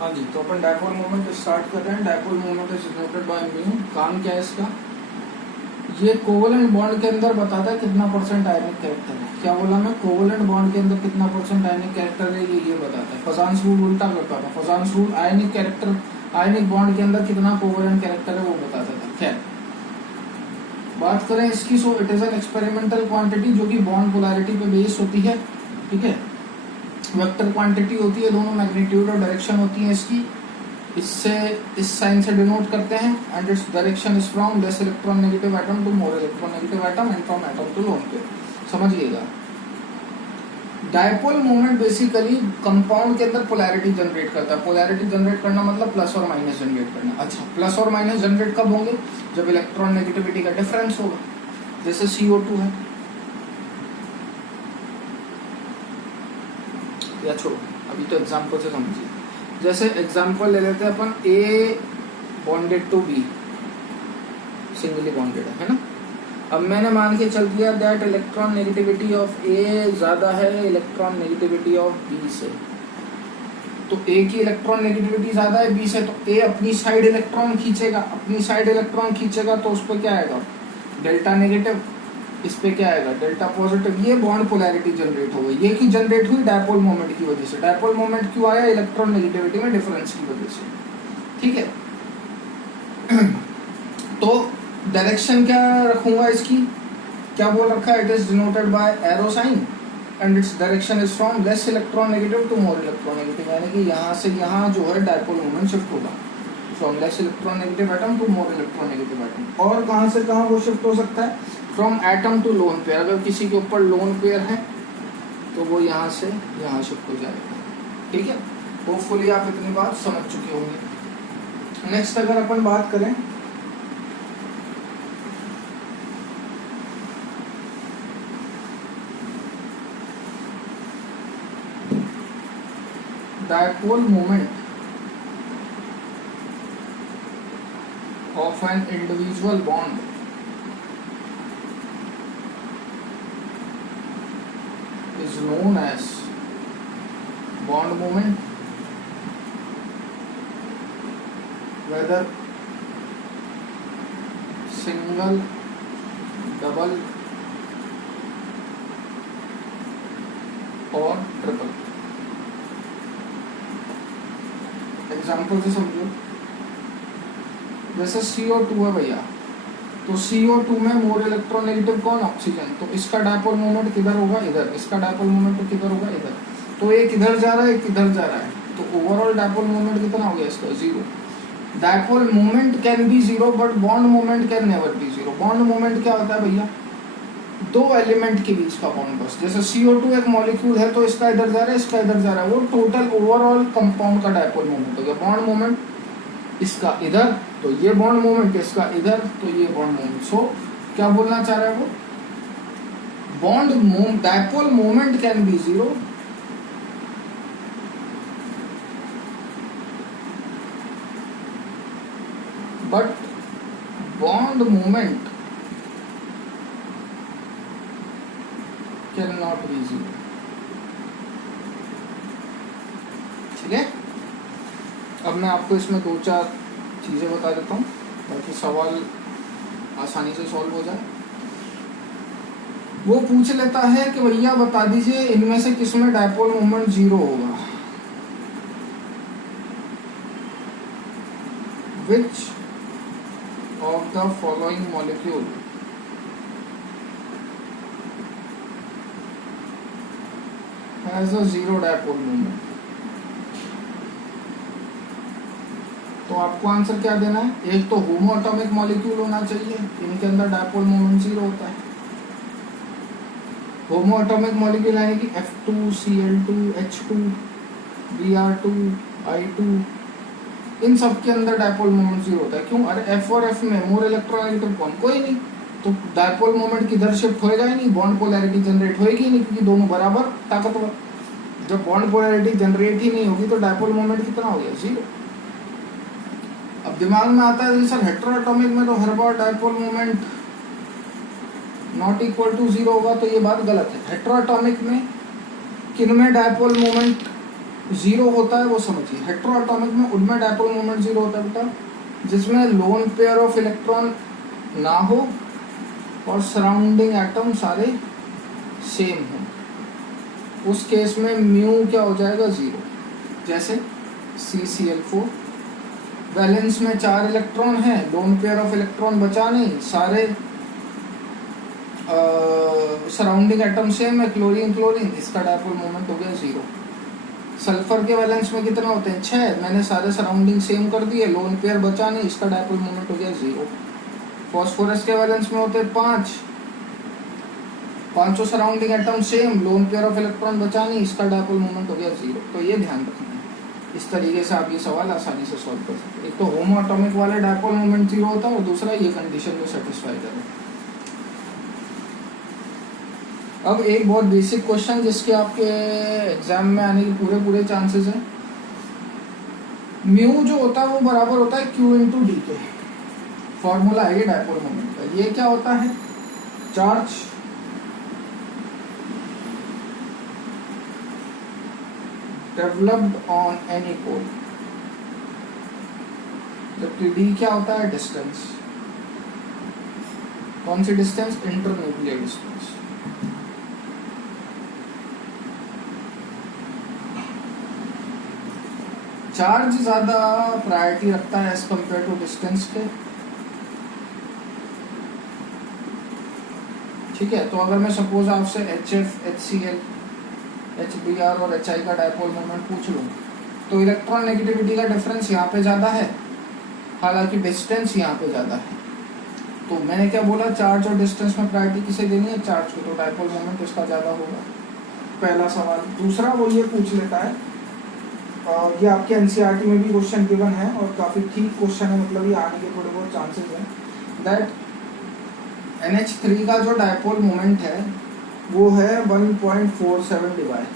हाँ जी, तो अपन dipole moment start कर रहे हैं। Dipole moment is denoted by mu. काम क्या है इसका? ये कोवलेंट बॉन्ड के अंदर बताता है कितना परसेंट आयनिक कैरेक्टर है। क्या बोला मैं? कोवलेंट बॉन्ड के अंदर कितना परसेंट आयनिक कैरेक्टर है ये बताता है। फजान्स रूल उल्टा करता था। फजान्स रूल आयनिक कैरेक्टर, आयनिक बॉन्ड के अंदर कितना कोवलेंट कैरेक्टर है वो बताता था। खैर, बात करें इसकी, so it is an experimental quantity जो कि बॉन्ड पोलैरिटी पे बेस होती है। ठीक है, वेक्टर क्वांटिटी होती है, दोनों मैग्नीट्यूड और डायरेक्शन होती है इसकी। इससे इस साइन से डिनोट करते हैं and its direction is from less electron negative atom to more electron negative atom and from atom to lone pair. समझिएगा, डायपोल मोमेंट बेसिकली कंपाउंड के अंदर पोलैरिटी जनरेट करता है। पोलैरिटी जनरेट करना मतलब प्लस और माइनस जनरेट करना। अच्छा, प्लस और माइनस जनरेट कब होंगे? जब इलेक्ट्रॉन नेगेटिविटी का डिफरेंस होगा। जैसे CO2 है, या छोड़ो अभी तो एग्जाम्पल से समझिए। जैसे एग्जाम्पल ले लेते हैं अपन, A bonded to B, singly bonded है ना। अब मैंने मान के चल दिया that electron negativity of A ज्यादा है इलेक्ट्रॉन नेगेटिविटी ऑफ B से। तो A की इलेक्ट्रॉन नेगेटिविटी ज्यादा है B से, तो A अपनी साइड इलेक्ट्रॉन खींचेगा। अपनी साइड इलेक्ट्रॉन खींचेगा तो उस पर क्या आएगा? Delta negative. इस पे क्या आएगा? Delta positive. ये बॉन्ड पोलैरिटी जनरेट हो गई। ये की जनरेट हुई डायपोल मोमेंट की वजह से। डायपोल मोमेंट क्यों आया? इलेक्ट्रॉन नेगेटिविटी में डिफरेंस की वजह से। ठीक है, तो डायरेक्शन क्या रखूंगा इसकी? क्या बोल रखा है? It is denoted by arrow sign and its direction is from less electron negative to more electron negative. यानी कि यहाँ से यहाँ जो है डायपोल मोमेंट शिफ्ट होगा from less electron negative atom to more electron negative atom. और कहाँ से कहाँ वो शिफ्ट हो सकता है? From atom to lone pair. अगर किसी के ऊपर लोन पेयर है तो वो यहाँ से यहाँ शिफ्ट हो जाएगा। ठीक है, होपफुली आप इतनी बात समझ चुके होंगे। नेक्स्ट अगर अपन बात करें dipole moment of an individual bond is known as bond moment, whether single, double or triple। Example से समझो, जैसे CO2 है भैया, तो CO2 में मोर इलेक्ट्रॉन नेगेटिव कौन? ऑक्सीजन। तो इसका डायपोल मोमेंट किधर होगा? इधर। इसका डायपोल मोमेंट किधर होगा? इधर। तो एक इधर जा रहा है, एक इधर जा रहा है, तो ओवरऑल डायपोल मोमेंट कितना हो गया इसका? 0। Dipole moment can be 0 but bond moment can never be 0। Bond moment क्या होता है भैया? दो एलिमेंट के बीच का बॉन्ड बस। जैसे CO2 एक मॉलिक्यूल है तो इसका इधर जा रहा है, इसका इधर जा रहा है, वो टोटल ओवरऑल कंपाउंड का डायपोल मोमेंट हो गया। बॉन्ड मोमेंट इसका इधर, तो ये बॉन्ड मोमेंट इसका इधर, तो ये बॉन्ड मोमेंट। सो क्या बोलना चाह रहा है वो? Bond dipole moment can be 0 but bond moment can not be 0। ठीक है, अब मैं आपको इसमें दो चार चीजें बता देता हूँ ताकि सवाल आसानी से सॉल्व हो जाए। वो पूछ लेता है कि भैया बता दीजिए इनमें से किसमें डायपोल मोमेंट 0 होगा। Which of the following molecule has a 0 dipole moment. तो आपको आंसर क्या देना है? एक तो होमो एटॉमिक मॉलिक्यूल होना चाहिए, इनके अंदर डायपोल मोमेंट 0 होता है। होमो एटॉमिक मॉलिक्यूल यानी कि F2Cl2 H2 Br2 I2, इन सब के अंदर डायपोल मोमेंट 0 होता है। क्यों? अरे F और F में मोर इलेक्ट्रॉन नेगेटिव कौन? कोई नहीं, तो डायपोल मोमेंट किधर शिफ्ट होएगा ही नहीं, बॉन्ड पोलैरिटी जनरेट होएगी नहीं, क्योंकि दोनों बराबर ताकतवर। जब बॉन्ड पोलैरिटी जनरेट ही नहीं होगी तो डायपोल मोमेंट कितना हो गया? 0। अब दिमाग में आता है सर हेटेरोएटॉमिक में तो हर बार dipole moment not equal to 0 होगा, तो ये बात गलत है। हेटेरोएटॉमिक में किनमें डायपोल मोमेंट जीरो होता है वो समझिए। हेटेरोएटॉमिक में उनमें डायपोल मोमेंट जीरो होता है बेटा जिसमें लोन पेयर ऑफ इलेक्ट्रॉन ना हो और सराउंडिंग एटम सारे सेम हो। उस केस में म्यू क्या हो जाएगा, जीरो। जैसे CCl4 वैलेंस में 4 इलेक्ट्रॉन है, लोन पेयर ऑफ इलेक्ट्रॉन बचा नहीं, सारे सराउंडिंग एटम सेम है, क्लोरीन क्लोरीन, इसका डायपोल मोमेंट हो गया जीरो। सल्फर के वैलेंस में कितना होते हैं, 6, मैंने सारे सराउंडिंग सेम कर दिए, लोन पेयर बचा नहीं, इसका डायपोल मोमेंट हो गया जीरो। फॉस्फोरस के वैलेंस में होते हैं 5, पांचों surrounding atom same, lone pair of electron बचा नहीं, इसका डायपोल मोमेंट हो गया जीरो। तो ये ध्यान रखना है, इस तरीके से आप ये सवाल आसानी से सॉल्व कर सकते हैं। एक तो होमो एटॉमिक वाले डायपोल मोमेंट जीरो होता है और दूसरा ये कंडीशन को सेटिस्फाई करे। अब एक बहुत बेसिक क्वेश्चन जिसके आपके एग्जाम में आने के पूरे चांसेस हैं। म्यू जो होता है वो बराबर होता है Q इंटू डी के। फॉर्मूला है ये डायपोल मोमेंट का। ये क्या होता है, चार्ज डेवलप्ड ऑन एनी पोल, जबकि डी क्या होता है, डिस्टेंस। कौन सी डिस्टेंस, इंटरन्यूक्लियर डिस्टेंस। चार्ज ज्यादा प्रायोरिटी रखता है एज कंपेयर टू डिस्टेंस के, ठीक है। तो अगर मैं सपोज आपसे HF, HCl, HBr और HI का डायपोल मोमेंट पूछ लूं तो इलेक्ट्रॉन नेगेटिविटी का डिफरेंस यहाँ पे ज्यादा है, हालांकि डिस्टेंस यहाँ पे ज्यादा है। तो मैंने क्या बोला, चार्ज और डिस्टेंस में प्रायोरिटी किसे देनी है, चार्ज को, तो डायपोल मोमेंट इसका ज्यादा होगा। पहला सवाल। दूसरा वो ये पूछ लेता है, ये आपके NCERT में भी क्वेश्चन गिवन है और काफी ठीक क्वेश्चन है, मतलब ये आने के थोड़े बहुत चांसेस हैं, दैट NH3 का जो डायपोल मोमेंट है वो है 1.47 डिवाइड,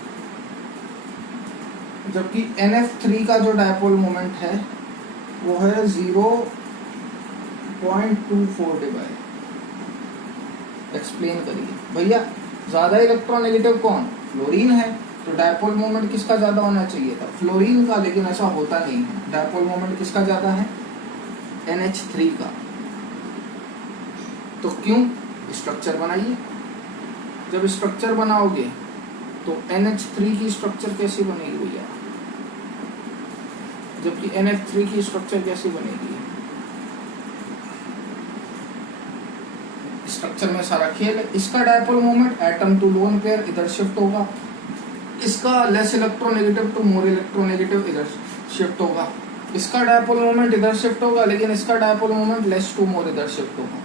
जबकि NF3 का जो डायपोल मोमेंट है वो है 0.24 डिवाइड। एक्सप्लेन करिए भैया। ज्यादा इलेक्ट्रॉन नेगेटिव कौन, फ्लोरीन है, तो डायपोल मोमेंट किसका ज्यादा होना चाहिए था, फ्लोरीन का, लेकिन ऐसा होता नहीं है। डायपोल मोमेंट किसका ज्यादा है, NH3 का। तो क्यों, स्ट्रक्चर बनाइए। जब स्ट्रक्चर बनाओगे तो NH3 की स्ट्रक्चर कैसी बनेगी भैया, जबकि NH3 की स्ट्रक्चर कैसी बनेगी, स्ट्रक्चर में सारा खेल है। इसका dipole moment atom to lone pair इधर शिफ्ट होगा, इसका less electronegative to more electronegative इधर शिफ्ट होगा, इसका डायपोल मोमेंट इधर शिफ्ट होगा, लेकिन इसका dipole moment less to more इधर शिफ्ट होगा।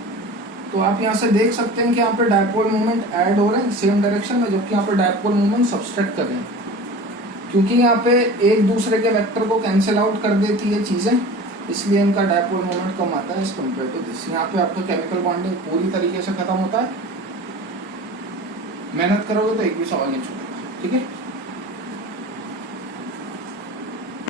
तो आप यहाँ से देख सकते हैं कि यहाँ पे डायपोल मोमेंट ऐड हो रहे हैं सेम डायरेक्शन में, जबकि यहाँ पे डायपोल मोमेंट सब्सट्रैक्ट कर रहे हैं, क्योंकि यहाँ पे एक दूसरे के वेक्टर को कैंसिल आउट कर देती है चीजें, इसलिए इनका डायपोल मोमेंट कम आता है एज कम्पेयर टू दिस। यहाँ पे आपका केमिकल बॉन्डिंग पूरी तरीके से खत्म होता है। मेहनत करोगे तो एक भी सवाल नहीं छूटेगा, ठीक है।